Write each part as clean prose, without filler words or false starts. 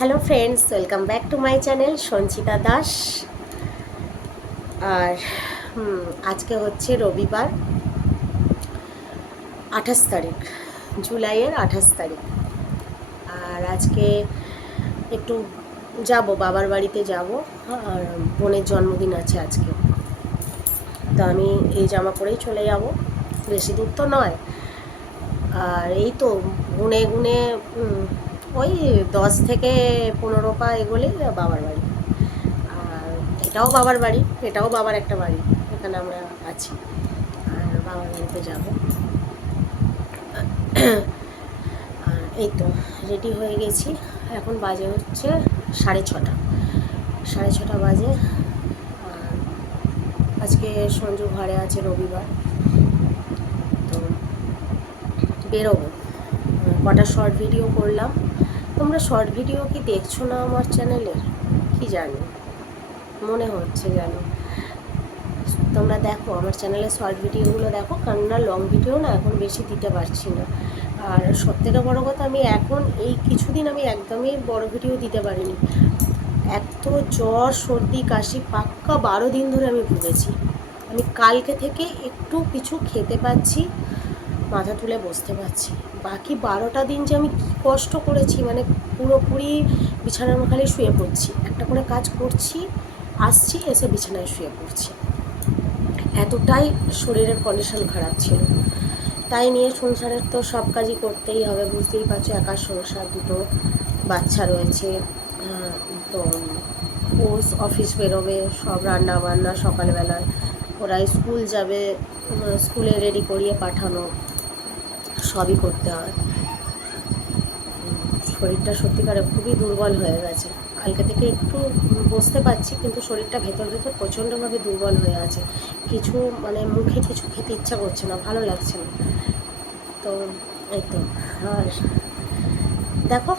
Hello friends, welcome back to my channel Sanchita Das. আর আজকে হচ্ছে রবিবার, 28 তারিখ, জুলাইয়ের 28 তারিখ। আর আজকে একটু যাব, বাবার বাড়িতে যাব। আর বোনের জন্মদিন আছে আজকে, তো আমি এই জামা পরেই চলে যাব। বেশি দূর তো নয়, আর এই তো গুনে গুনে ওই 10 থেকে 15 পা এগোলেই বাবার বাড়ি। আর এটাও বাবার বাড়ি, এটাও বাবার একটা বাড়ি, এখানে আমরা আছি। আর বাবার বাড়িতে যাব। আর এই তো রেডি হয়ে গেছি, এখন বাজে হচ্ছে 6:30। 6:30 বাজে। আর আজকে সঞ্জু ঘরে আছে, রবিবার, তো বেরোবো। কটা শর্ট ভিডিও করলাম। তোমরা শর্ট ভিডিও কি দেখছো না আমার চ্যানেলের? কি জানি, মনে হচ্ছে জানো। তোমরা দেখো আমার চ্যানেলে শর্ট ভিডিওগুলো দেখো, কারণ না লং ভিডিও না এখন বেশি দিতে পারছি না। আর সবথেকে বড়ো কথা, আমি এখন এই কিছুদিন আমি একদমই বড় ভিডিও দিতে পারিনি। এত জ্বর, সর্দি, কাশি পাক্কা 12 দিন ধরে আমি ভুগেছি। আমি কালকে থেকে একটু কিছু খেতে পাচ্ছি, মাথা তুলে বসতে পারছি। বাকি 12টা দিন যে আমি কী কষ্ট করেছি, মানে পুরোপুরি বিছানার খালি শুয়ে পড়ছি, একটা করে কাজ করছি, আসছি, এসে বিছানায় শুয়ে পড়ছি। এতটাই শরীরের কন্ডিশন খারাপ ছিল। তাই নিয়ে সংসারের তো সব কাজই করতেই হবে, বুঝতেই পারছো, একার সংসার, দুটো বাচ্চা রয়েছে। তো ও অফিস বেরোবে, সব রান্না বান্না সকালবেলায়, ওরা স্কুল যাবে, স্কুলে রেডি করিয়ে পাঠানো, সবই করতে হয়। শরীরটা সত্যিকারে খুবই দুর্বল হয়ে গেছে। কালকে থেকে একটু বসতে পারছি, কিন্তু শরীরটা ভেতর ভেতর প্রচণ্ডভাবে দুর্বল হয়ে আছে। কিছু মানে মুখে কিছু খেতে ইচ্ছা করছে না, ভালো লাগছে না। তো এই তো। আর দেখো,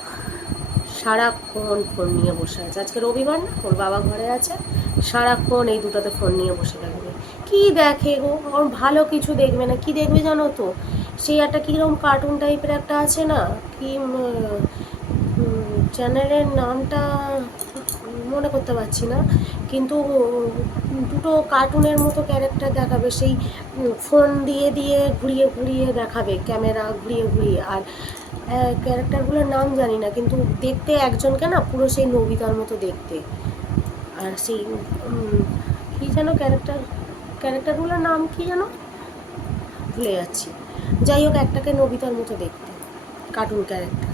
সারাক্ষণ ফোন নিয়ে বসে আছে। আজকে রবিবার না, ওর বাবা ঘরে আছে, সারাক্ষণ এই দুটোতে ফোন নিয়ে বসে থাকবে। কি দেখে গো, ওর ভালো কিছু দেখবে না। কি দেখবে জানো তো, সেই একটা কীরকম কার্টুন টাইপের একটা আছে না, কি চ্যানেলের নামটা মনে করতে পারছি না, কিন্তু দুটো কার্টুনের মতো ক্যারেক্টার দেখাবে, সেই ফোন দিয়ে দিয়ে ঘুরিয়ে ঘুরিয়ে দেখাবে, ক্যামেরা ঘুরিয়ে ঘুরিয়ে। আর ক্যারেক্টারগুলোর নাম জানি না, কিন্তু দেখতে একজনকে না পুরো সেই নবিতার মতো দেখতে। আর সেই কী যেন ক্যারেক্টারগুলোর নাম কি যেন ভুলে যাচ্ছি। যাই হোক, একটাকে নবিতার মতো দেখতে, কার্টুন ক্যারেক্টার।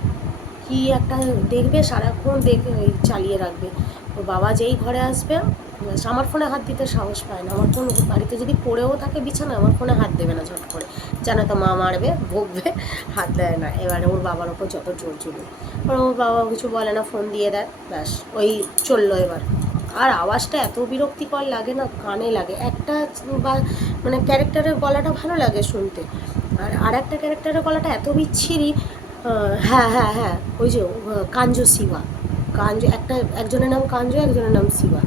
কি একটা দেখবে, সারাক্ষণ দেখবে, চালিয়ে রাখবে। ওর বাবা যেই ঘরে আসবে, আমার ফোনে হাত দিতে সাহস পায় না। আমার ফোন বাড়িতে যদি পড়েও থাকে বিছানা, আমার ফোনে হাত দেবে না ঝট করে, জানো তো মা মারবে, বকবে, হাত দেয় না। এবারে ওর বাবার ওপর যত জোর চলবে, ওর বাবা কিছু বলে না, ফোন দিয়ে দেয়, ব্যাস ওই চললো এবার। আর আওয়াজটা এত বিরক্তিকর লাগে না, কানে লাগে। একটা বা মানে ক্যারেক্টারের গলাটা ভালো লাগে শুনতে, আর একটা ক্যারেক্টারের গলাটা এত বিচ্ছিরি। হ্যাঁ হ্যাঁ হ্যাঁ, ওই যে কাঞ্জু শিবা, একজনের নাম কাঞ্জু, একজনের নাম শিবা।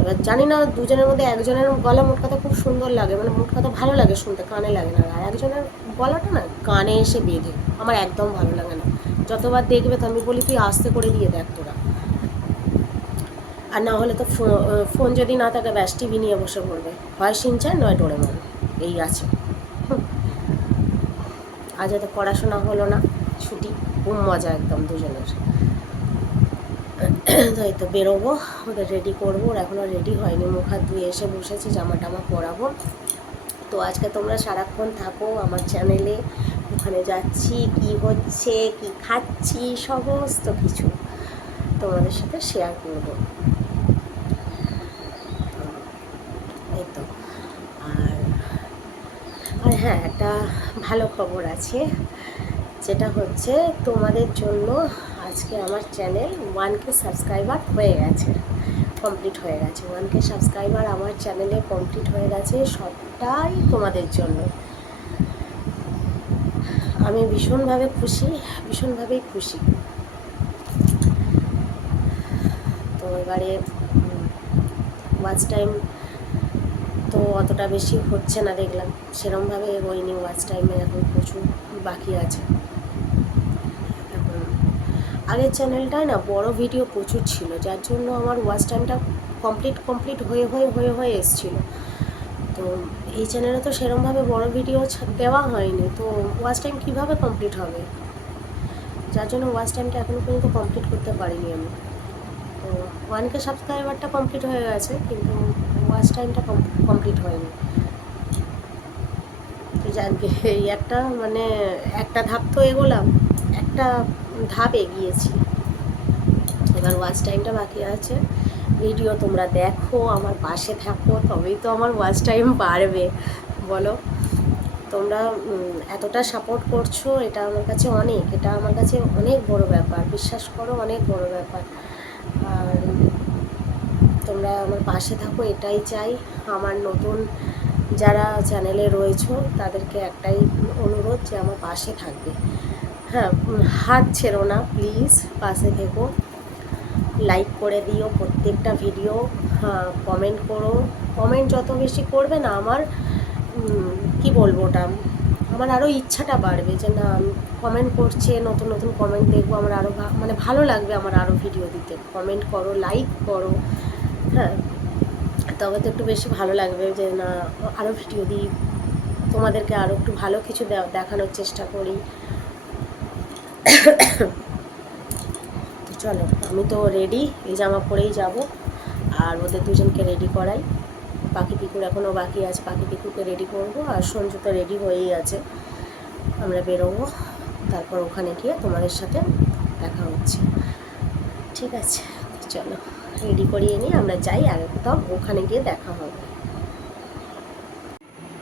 এবার জানি না দুজনের মধ্যে একজনের গলা মোট কথা খুব সুন্দর লাগে, মানে মোট কথা ভালো লাগে শুনতে, কানে লাগে না। আর একজনের গলাটা না কানে এসে বেঁধে, আমার একদম ভালো লাগে না। যতবার দেখবে তো আমি বলি, তুই আস্তে করে দিয়ে দেখ তোরা। আর না হলে তো ফোন যদি না থাকে, ব্যাস টিভি নিয়ে বসে পড়বে, হয় সিনচান নয় ডোরেমন, এই আছে। আজ হয়তো পড়াশোনা হলো না, ছুটি, খুব মজা একদম দুজনের। তাই তো বেরোবো, ওদের রেডি করবো। ওর এখনও রেডি হয়নি, মুখ হাত ধুয়ে এসে বসেছি, জামা টামা পরাবো। তো আজকে তোমরা সারাক্ষণ থাকো আমার চ্যানেলে, ওখানে যাচ্ছি, কি হচ্ছে, কি খাচ্ছি, সমস্ত কিছু তোমাদের সাথে শেয়ার করবো। এই তো। আর আর হ্যাঁ, একটা ভালো খবর আছে, যেটা হচ্ছে তোমাদের জন্য। আজকে আমার চ্যানেল 1K সাবস্ক্রাইবার হয়ে গেছে, কমপ্লিট হয়ে গেছে। 1K সাবস্ক্রাইবার আমার চ্যানেলে কমপ্লিট হয়ে গেছে, সবটাই তোমাদের জন্য। আমি ভীষণভাবে খুশি, ভীষণভাবেই খুশি। তো এবারে ওয়াচ টাইম তো অতটা বেশি হচ্ছে না, দেখলাম সেরমভাবে এগোয়নি ওয়াচ টাইমে, এখন প্রচুর বাকি আছে। এখন আগের চ্যানেলটায় না বড় ভিডিও প্রচুর ছিল, যার জন্য আমার ওয়াচ টাইমটা কমপ্লিট হয়ে এসেছিলো। তো এই চ্যানেলে তো সেরকমভাবে বড় ভিডিও দেওয়া হয়নি, তো ওয়াচ টাইম কীভাবে কমপ্লিট হবে, যার জন্য ওয়াচ টাইমটা এখনও পর্যন্ত কমপ্লিট করতে পারিনি আমি। তো 1K সাবস্ক্রাইবারটা কমপ্লিট হয়ে গেছে, কিন্তু ওয়াচ টাইমটা কমপ্লিট হয়নি। তো যাকে এই একটা মানে একটা ধাপ তো এগোলাম, একটা ধাপ এগিয়েছি, এবার ওয়াচ টাইমটা বাকি আছে। ভিডিও তোমরা দেখো, আমার পাশে থাকো, তবেই তো আমার ওয়াচ টাইম বাড়বে, বলো। তোমরা এতটা সাপোর্ট করছো, এটা আমার কাছে অনেক বড় ব্যাপার, বিশ্বাস করো, অনেক বড় ব্যাপার। আর তোমরা আমার পাশে থাকো, এটাই চাই। আমার নতুন যারা চ্যানেলে রয়েছো তাদেরকে একটাই অনুরোধ যে আমার পাশে থাকবে। হ্যাঁ, হাত ছেড়ো না প্লিজ, পাশে থেকো, লাইক করে দিও প্রত্যেকটা ভিডিও, হ্যাঁ কমেন্ট করো। কমেন্ট যত বেশি করবে না, আমার কি বলবো ওটা, আমার আরও ইচ্ছাটা বাড়বে যে না কমেন্ট করছে, নতুন নতুন কমেন্ট দেখবো, আমার আরও মানে ভালো লাগবে আমার আরও ভিডিও দিতে। কমেন্ট করো, লাইক করো, হ্যাঁ তবে তো একটু বেশি ভালো লাগবে যে না আরও ভিডিও দিই, তোমাদেরকে আরও একটু ভালো কিছু দেখানোর চেষ্টা করি। তো চলো, আমি তো রেডি, এই জামা পরেই যাব, আর ওদের দুজনকে রেডি করাই। পাখি পিকুর এখনও বাকি আছে, পাখি পিকুকে রেডি করবো, আর সঞ্জু তো রেডি হয়েই আছে। আমরা বেরোবো, তারপর ওখানে গিয়ে তোমাদের সাথে দেখা হচ্ছে, ঠিক আছে? চলো রেডি করিয়ে নিয়ে আমরা যাই, আর কোথাও ওখানে গিয়ে দেখা হবে।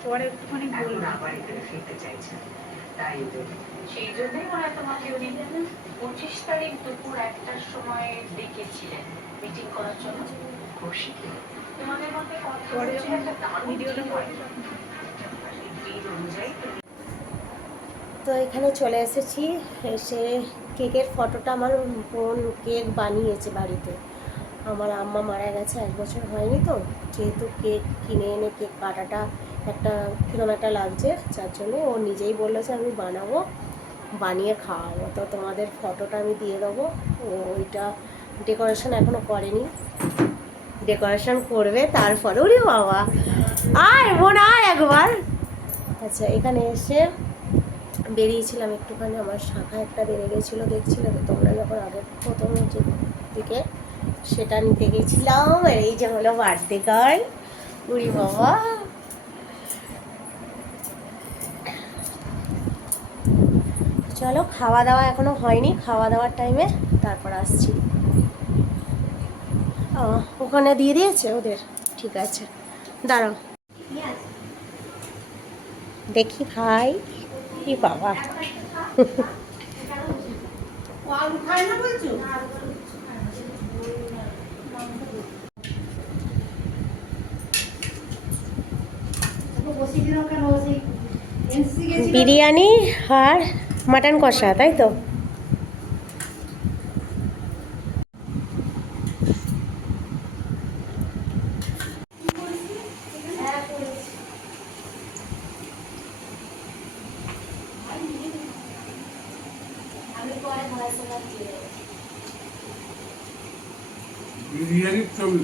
পরে একটুখানি ফিরতে চাইছে, তাই সেই জন্যই ওরা তোমাকে উনি 25 তারিখ দুপুর 1টার সময় ডেকেছিলেন মিটিং করার জন্য। খুশি তোমাদের মধ্যে পরে ভিডিওটা অনুযায়ী। তো এখানে চলে এসেছি, এসে কেকের ফটোটা আমার বোন কেক বানিয়েছে বাড়িতে। আমার আম্মা মারা গেছে 1 বছর হয়নি, তো যেহেতু কেক কিনে এনে কেক কাটাটা একটা কীরকম একটা লাগছে, যার জন্য ও নিজেই বললো যে আমি বানাবো, বানিয়ে খাওয়াবো। তো তোমাদের ফটোটা আমি দিয়ে দেবো। ওইটা ডেকোরেশন এখনও করেনি, ডেকোরেশন করবে তারপরে। ওরে বাবা, আয় বোন আয় একবার। আচ্ছা, এখানে এসে বেরিয়েছিলাম একটুখানি, আমার শাখা একটা বেড়ে গেছিলো, দেখছিলে তো তোমরা যখন আগে প্রথম দিকে, সেটা নিতে গেছিলাম। আর এই যে হলো বার্থডে গার্ল, উড়ি বাবা। চলো, খাওয়া দাওয়া এখনো হয়নি, খাওয়া দাওয়ার টাইমে তারপর আসছি। ওখানে দিয়ে দিয়েছে ওদের, ঠিক আছে দাঁড়াও দেখি ভাই। কি বাবা, বিরিয়ানি আর মাটন কষা, তাই তো? বিরিয়ানির ছবি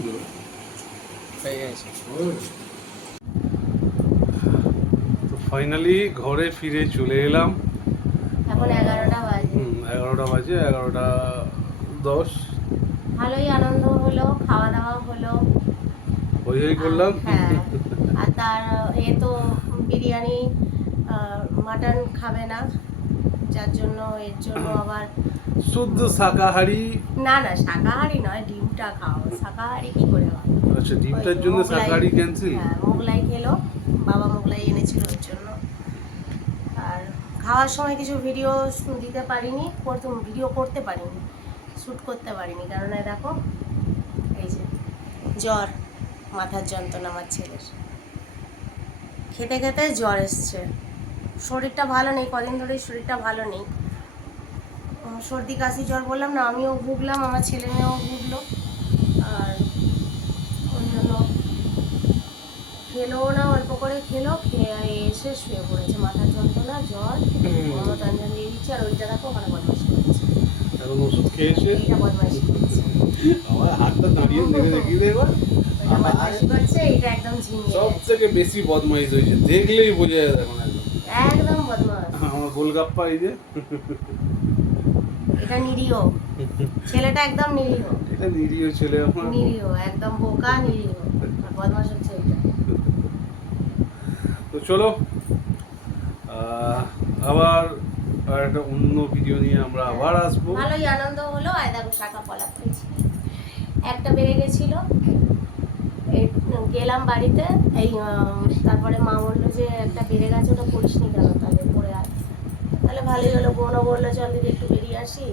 তো ফাইনালি ঘরে ফিরে চলে এলাম। এখন 11টা বাজে। 11টা বাজে, 11:10। ভালোই আনন্দ হলো, খাওয়া দাওয়া হলো, হই করলাম। হ্যাঁ। আর তার তো বিরিয়ানি মাটন খাবে না, যার জন্য এর জন্য আবার শুদ্ধ শাকাহারি। না শাকাহারি নয়, ডিমটা খাও, শাকাহারি কি করে হয়? আচ্ছা, ডিমটার জন্য শাকাহারি ক্যান্সেল। হ্যাঁ, মোগলাই খেলো, বাবা মোগলাই এনেছিল ওর জন্য। আর খাওয়ার সময় কিছু ভিডিও দিতে পারিনি, ভিডিও করতে পারিনি, শ্যুট করতে পারিনি, কারণ দেখো এই যে জ্বর, মাথার যন্ত্রণা আমার ছেলের, খেতে খেতে জ্বর এসছে, শরীরটা ভালো নেই, কদিন ধরেই শরীরটা ভালো নেই, সর্দি কাশি জ্বর বললাম না, আমিও ভুগলাম, আমার ছেলে মেয়েও ভুগলো। আর ওই জন্য খেলো না, অল্প করে খেলো, খেয়ে এসে শুয়ে পড়েছে, মাথার যন্ত্রণা জ্বর, মমতাঞ্জন দিয়ে দিচ্ছে, আর ওইটা দেখো ওখানে বদমাশি করছে। এখন ওষুধ খেয়েছে। এইটা বদমাইশি করছে, আমার হাতটা দাঁড়িয়ে দেখে দেখিয়ে দে এবার। এটা বদমাইশি করছে, এটা একদম ঝিমিয়ে সব গেছে। থেকে বেশি বদমাইশ হয়েছে, দেখলেই বোঝা যায় এখন একদম। একদম বদমাশ। আমার গোলগাপ্পা এই যে, এটা নিরীহ, ছেলেটা একদম নিরীহ, এটা নিরীহ ছেলে আমার। নিরীহ একদম বোকা নিরীহ, আর বদমাশ হচ্ছে এটা। তো চলো আবার একটা অন্য ভিডিও নিয়ে আমরা আবার আসবো। ভালোই আনন্দ হলো। আর দেখো শাখা পলা পেয়েছি, একটা বেড়ে গেছিল, এই গেলাম বাড়িতে, এই তারপরে মা বললো যে একটা বেড়ে গেছে, ওটা করিসনি কেন, তাহলে পরে আয়। তাহলে ভালোই হলো, বোনও বললো চল দিদি একটু বেরিয়ে আসি,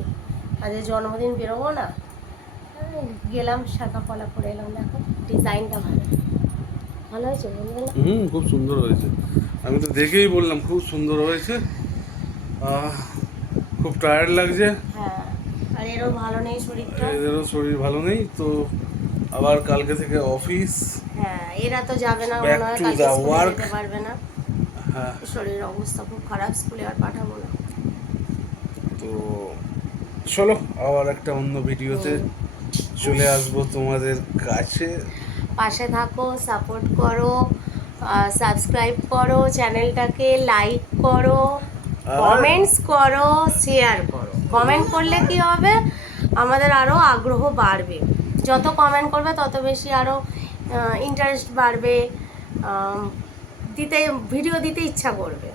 আজ জন্মদিন বেরোবো না, গেলাম শাখা পলা করে এলাম। দেখো ডিজাইনটা ভালো, ভালো হয়েছে বলবে না? খুব সুন্দর হয়েছে, আমি তো দেখেই বললাম খুব সুন্দর হয়েছে। খুব টায়ার্ড লাগছে, হ্যাঁ, আর এরও ভালো নেই শরীরটা। এদেরও শরীর ভালো নেই, তো আবার কালকে থেকে অফিস। হ্যাঁ, এরা তো যাবে না, Back মনে হয় to কালকে the স্কুলে work. যেতে পারবে না, হ্যাঁ, শরীরের অবস্থা খুব খারাপ, স্কুলে আর পাঠাবো না। তো চলো আবার একটা অন্য ভিডিওতে চলে আসবো তোমাদের কাছে। পাশে থাকো, সাপোর্ট করো, সাবস্ক্রাইব করো চ্যানেলটাকে, লাইক করো, আর- কমেন্টস করো, শেয়ার করো। কমেন্ট করলে কি হবে, আমাদের আরও আগ্রহ বাড়বে, যত কমেন্ট করবে তত বেশি আরও ইন্টারেস্ট বাড়বে, দিতে ভিডিও দিতে ইচ্ছা করবে।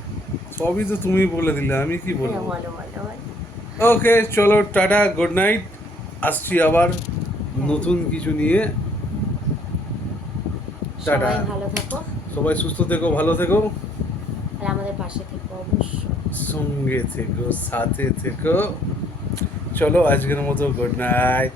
সবই তো তুমি বলে দিলে, আমি কি হ্যাঁ, বলবো। বলো বলো বলো। ওকে চলো, টাটা, গুড নাইট। আসছি আবার নতুন কিছু নিয়ে। টাটা, সবাই ভালো থাকো, সবাই সুস্থ থেকো, ভালো থেকো, আর আমাদের পাশে থেকো অবশ্যই। সঙ্গে থেকো, সাথে থেকো। চলো আজকের মতো গুড নাইট।